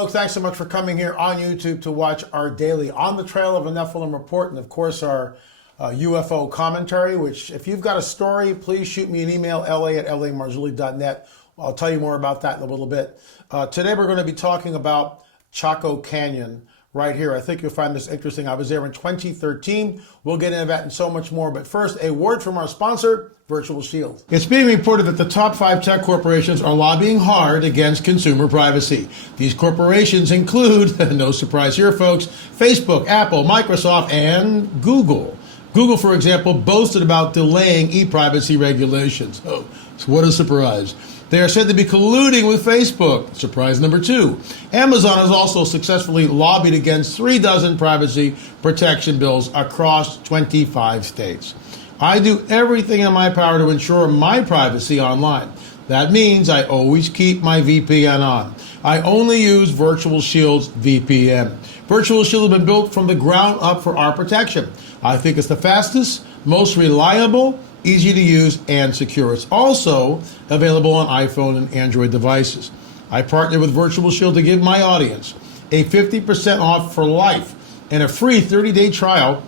Folks, thanks so much for coming here on YouTube to watch our daily On the Trail of a Nephilim report, and of course our UFO commentary, which if you've got a story, please shoot me an email, la@lamarzulli.net. I'll tell you more about that in a little bit. Today we're going to be talking about Chaco Canyon right here. I think you'll find this interesting. I was there in 2013. We'll get into that and so much more. But first, a word from our sponsor, Virtual Shield. It's being reported that the top 5 tech corporations are lobbying hard against consumer privacy. These corporations include, no surprise here, folks, Facebook, Apple, Microsoft, and Google. Google, for example, boasted about delaying e-privacy regulations. Oh, so what a surprise. They are said to be colluding with Facebook. Surprise number 2. Amazon has also successfully lobbied against 36 privacy protection bills across 25 states. I do everything in my power to ensure my privacy online. That means I always keep my VPN on. I only use Virtual Shield's VPN. Virtual Shield has been built from the ground up for our protection. I think it's the fastest, most reliable, easy to use, and secure. It's also available on iPhone and Android devices. I partner with Virtual Shield to give my audience a 50% off for life and a free 30-day trial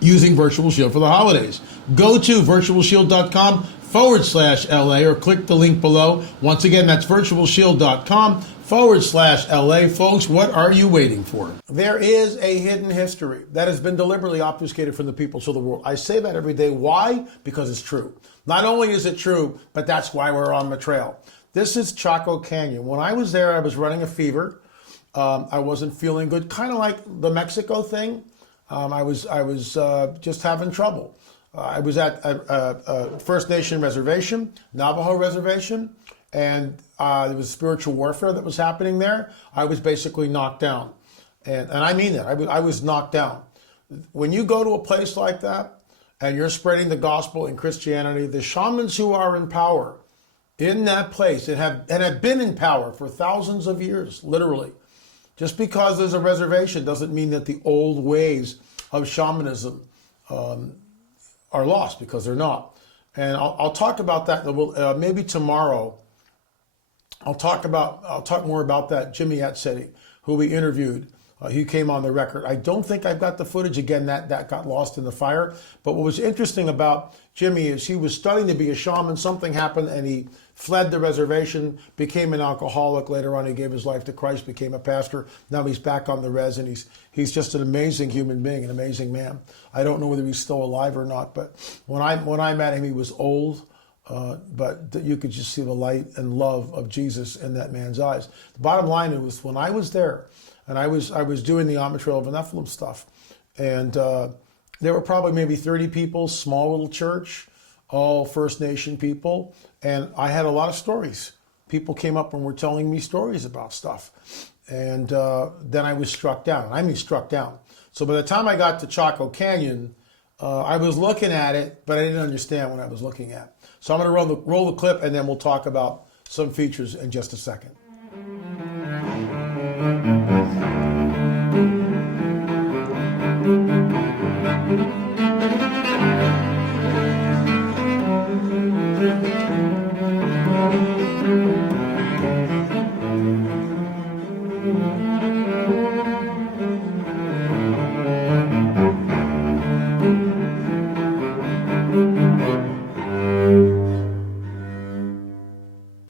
using Virtual Shield for the holidays. Go to virtualshield.com/LA or click the link below. Once again, that's virtualshield.com/LA. Folks, what are you waiting for? There is a hidden history that has been deliberately obfuscated from the peoples of the world. I say that every day. Why? Because it's true. Not only is it true, but that's why we're on the trail. This is Chaco Canyon. When I was there, I was running a fever. I wasn't feeling good, kind of like the Mexico thing. I was just having trouble. I was at a First Nation reservation, Navajo reservation, and there was spiritual warfare that was happening there. I was basically knocked down. And I mean that. I was knocked down. When you go to a place like that and you're spreading the gospel in Christianity, the shamans who are in power in that place and have been in power for thousands of years, literally. Just because there's a reservation doesn't mean that the old ways of shamanism are lost, because they're not. And I'll talk about that maybe tomorrow. I'll talk more about that. Jimmy Atsetti, who we interviewed, he came on the record. I don't think I've got the footage again. That got lost in the fire. But what was interesting about Jimmy is he was studying to be a shaman. Something happened and he fled the reservation, became an alcoholic. Later on, he gave his life to Christ, became a pastor. Now he's back on the res, and he's just an amazing human being, an amazing man. I don't know whether he's still alive or not, but when I met him, he was old, but you could just see the light and love of Jesus in that man's eyes. The bottom line is, when I was there, and I was doing the On the Trail of a Nephilim stuff, and there were probably maybe 30 people, small little church, all First Nation people, and I had a lot of stories. People came up and were telling me stories about stuff, and then I was struck down. I mean struck down. So by the time I got to Chaco Canyon, I was looking at it, but I didn't understand what I was looking at. So I'm going to roll the clip, and then we'll talk about some features in just a second.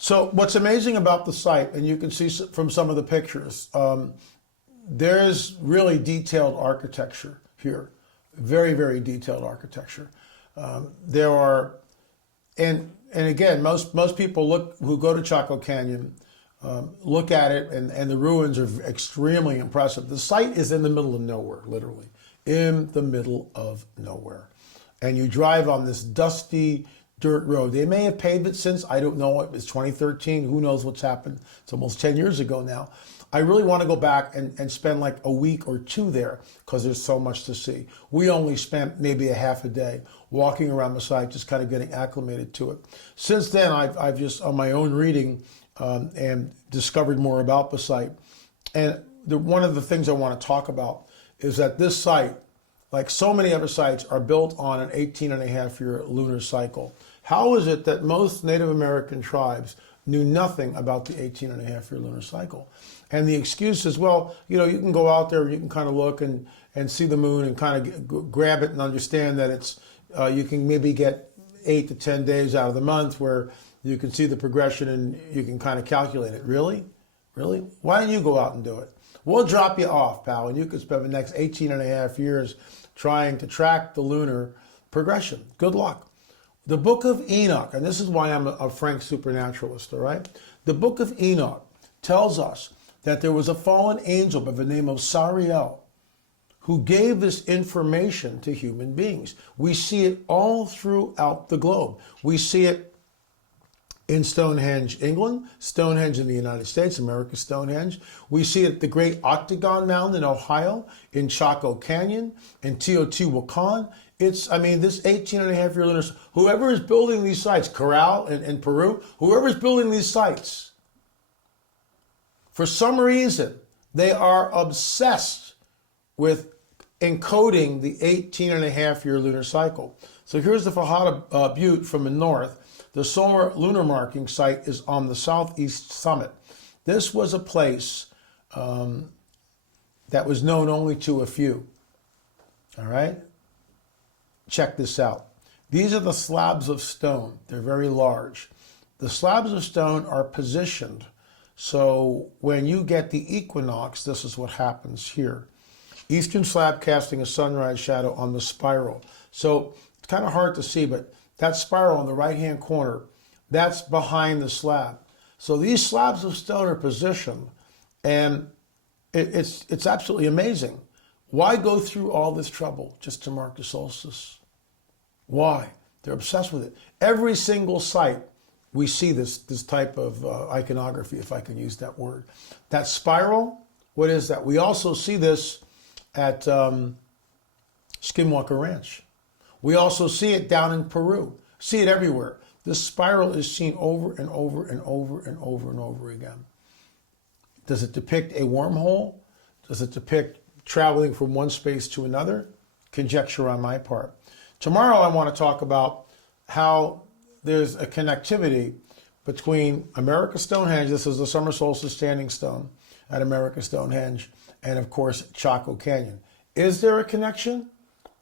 So what's amazing about the site, and you can see from some of the pictures, there's really detailed architecture here, very, very detailed architecture. There are, and again, most people who go to Chaco Canyon look at it, and the ruins are extremely impressive. The site is in the middle of nowhere, literally, in the middle of nowhere. And you drive on this dusty dirt road. They may have paved it since, I don't know, it was 2013, who knows what's happened. It's almost 10 years ago now. I really want to go back and spend like a week or 2 there, because there's so much to see. We only spent maybe a half a day walking around the site, just kind of getting acclimated to it. Since then, I've just, on my own reading, and discovered more about the site. And one of the things I want to talk about is that this site, like so many other sites, are built on an 18.5-year lunar cycle. How is it that most Native American tribes knew nothing about the 18.5-year lunar cycle? And the excuse is, well, you can go out there and you can kind of look and see the moon and kind of grab it and understand that it's, you can maybe get 8 to 10 days out of the month where you can see the progression and you can kind of calculate it. Really? Really? Why don't you go out and do it? We'll drop you off, pal, and you could spend the next 18 and a half years trying to track the lunar progression. Good luck. The book of Enoch, and this is why I'm a frank supernaturalist, all right? The book of Enoch tells us that there was a fallen angel by the name of Sariel who gave this information to human beings. We see it all throughout the globe. We see it in Stonehenge, England, Stonehenge in the United States, America's Stonehenge. We see it at the Great Octagon Mound in Ohio, in Chaco Canyon, in Teotihuacan. This 18 and a half year lunar, whoever is building these sites, Corral in Peru, whoever is building these sites, for some reason, they are obsessed with encoding the 18 and a half year lunar cycle. So here's the Fajada Butte from the north. The solar lunar marking site is on the southeast summit. This was a place that was known only to a few. All right? Check this out. These are the slabs of stone. They're very large. The slabs of stone are positioned. So when you get the equinox, this is what happens here. Eastern slab casting a sunrise shadow on the spiral. So it's kind of hard to see, but that spiral in the right-hand corner, that's behind the slab. So these slabs of stone are positioned, and it's absolutely amazing. Why go through all this trouble just to mark the solstice? Why? They're obsessed with it. Every single site, we see this type of iconography, if I can use that word. That spiral, what is that? We also see this at Skinwalker Ranch. We also see it down in Peru. See it everywhere. This spiral is seen over and over and over and over and over again. Does it depict a wormhole? Does it depict traveling from one space to another? Conjecture on my part. Tomorrow I want to talk about how there's a connectivity between America Stonehenge, this is the summer solstice standing stone at America Stonehenge, and of course Chaco Canyon. Is there a connection?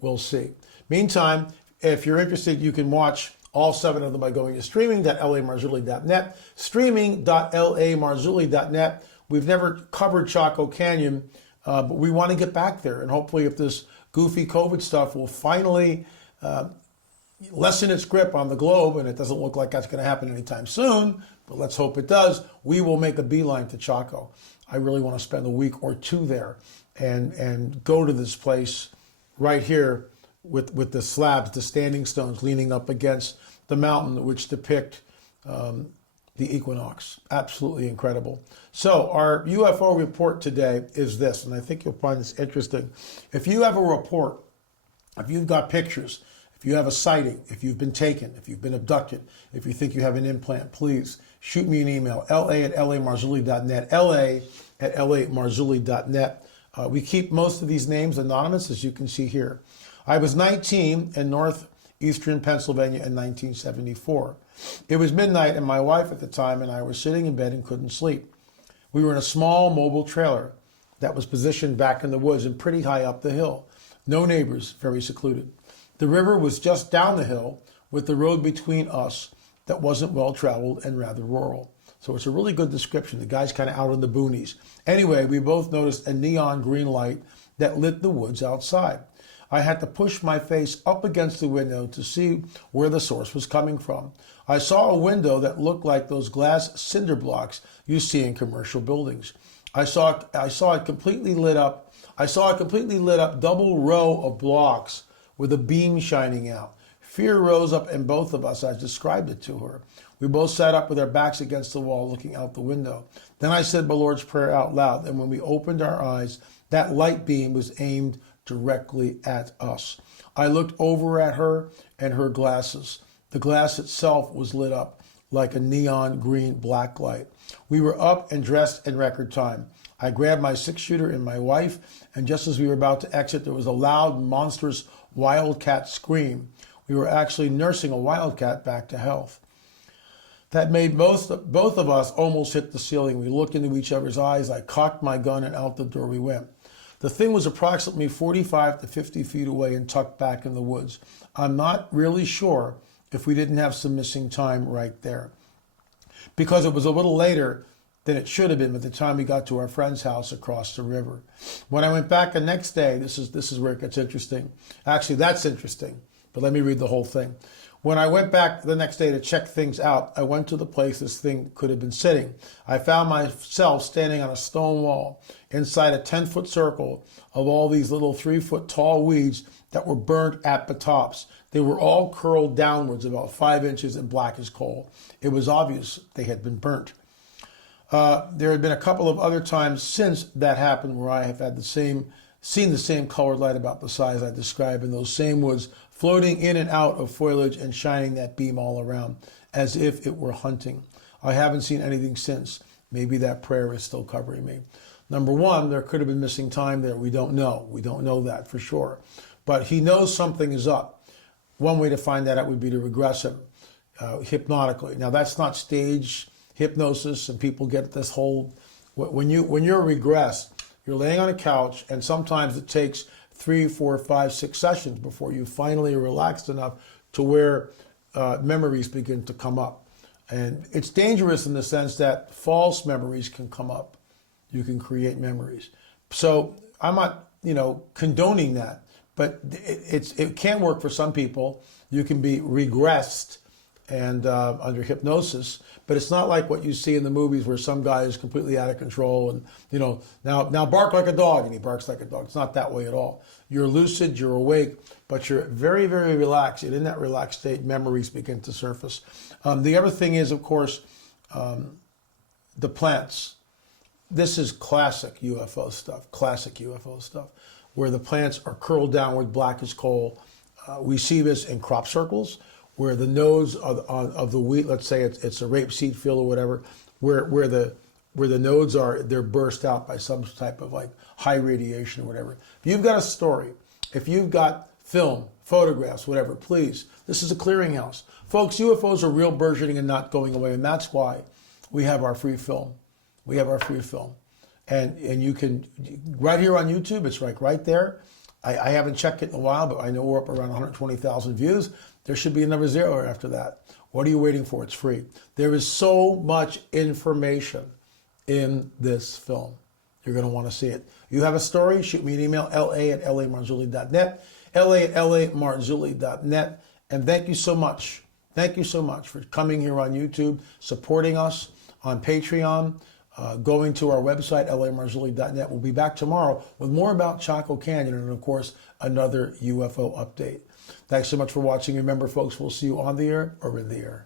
We'll see. Meantime, if you're interested, you can watch all 7 of them by going to streaming.lamarzulli.net, streaming.lamarzulli.net. We've never covered Chaco Canyon, but we want to get back there. And hopefully if this goofy COVID stuff will finally lessen its grip on the globe, and it doesn't look like that's going to happen anytime soon, but let's hope it does, we will make a beeline to Chaco. I really want to spend a week or 2 there and go to this place right here with the slabs, the standing stones leaning up against the mountain, which depict the equinox. Absolutely incredible. So our UFO report today is this, and I think you'll find this interesting. If you have a report, if you've got pictures, if you have a sighting, if you've been taken, if you've been abducted, if you think you have an implant, please shoot me an email, la@lamarzulli.net, la@lamarzulli.net. We keep most of these names anonymous, as you can see here. I was 19 in northeastern Pennsylvania in 1974. It was midnight, and my wife at the time and I were sitting in bed and couldn't sleep. We were in a small mobile trailer that was positioned back in the woods and pretty high up the hill. No neighbors, very secluded. The river was just down the hill with the road between us that wasn't well traveled and rather rural. So it's a really good description. The guy's kind of out in the boonies. Anyway, we both noticed a neon green light that lit the woods outside. I had to push my face up against the window to see where the source was coming from. I saw a window that looked like those glass cinder blocks you see in commercial buildings. I saw it completely lit up. I saw a completely lit up double row of blocks with a beam shining out. Fear rose up in both of us. I described it to her. We both sat up with our backs against the wall looking out the window. Then I said the Lord's Prayer out loud, and when we opened our eyes, that light beam was aimed directly at us. I looked over at her and her glasses. The glass itself was lit up like a neon green black light. We were up and dressed in record time. I grabbed my 6-shooter and my wife, and just as we were about to exit, there was a loud, monstrous wildcat scream. We were actually nursing a wildcat back to health. That made both of us almost hit the ceiling. We looked into each other's eyes. I cocked my gun and out the door we went. The thing was approximately 45 to 50 feet away and tucked back in the woods. I'm not really sure if we didn't have some missing time right there, because it was a little later than it should have been by the time we got to our friend's house across the river. When I went back the next day, this is where it gets interesting. Actually, that's interesting, but let me read the whole thing. When I went back the next day to check things out, I went to the place this thing could have been sitting. I found myself standing on a stone wall inside a 10-foot circle of all these little 3-foot tall weeds that were burnt at the tops. They were all curled downwards about 5 inches and black as coal. It was obvious they had been burnt. There had been a couple of other times since that happened where I have had seen the same colored light about the size I described in those same woods, floating in and out of foliage and shining that beam all around as if it were hunting. I haven't seen anything since. Maybe that prayer is still covering me. Number one, there could have been missing time there. We don't know. We don't know that for sure. But he knows something is up. One way to find that out would be to regress him hypnotically. Now, that's not stage hypnosis, and people get this whole... When you're regressed, you're laying on a couch, and sometimes it takes 3, 4, 5, 6 sessions before you finally are relaxed enough to where memories begin to come up. And it's dangerous in the sense that false memories can come up. You can create memories. So I'm not, condoning that, but it can work for some people. You can be regressed and under hypnosis, but it's not like what you see in the movies where some guy is completely out of control and, now bark like a dog, and he barks like a dog. It's not that way at all. You're lucid, you're awake, but you're very, very relaxed. And in that relaxed state, memories begin to surface. The other thing is, of course, the plants. This is classic UFO stuff, where the plants are curled downward, black as coal. We see this in crop circles, where the nodes of the wheat, let's say it's a rapeseed field or whatever, where the nodes are, they're burst out by some type of like high radiation or whatever. If you've got a story, if you've got film, photographs, whatever, please, this is a clearinghouse. Folks, UFOs are real, burgeoning, and not going away, and that's why we have our free film. We have our free film. And you can, right here on YouTube, it's like right there. I haven't checked it in a while, but I know we're up around 120,000 views. There should be another 0 after that. What are you waiting for? It's free. There is so much information in this film. You're going to want to see it. You have a story, shoot me an email, la@lamarzulli.net, la@lamarzulli.net. And thank you so much. Thank you so much for coming here on YouTube, supporting us on Patreon, going to our website, lamarzulli.net. We'll be back tomorrow with more about Chaco Canyon and, of course, another UFO update. Thanks so much for watching. Remember, folks, we'll see you on the air or in the air.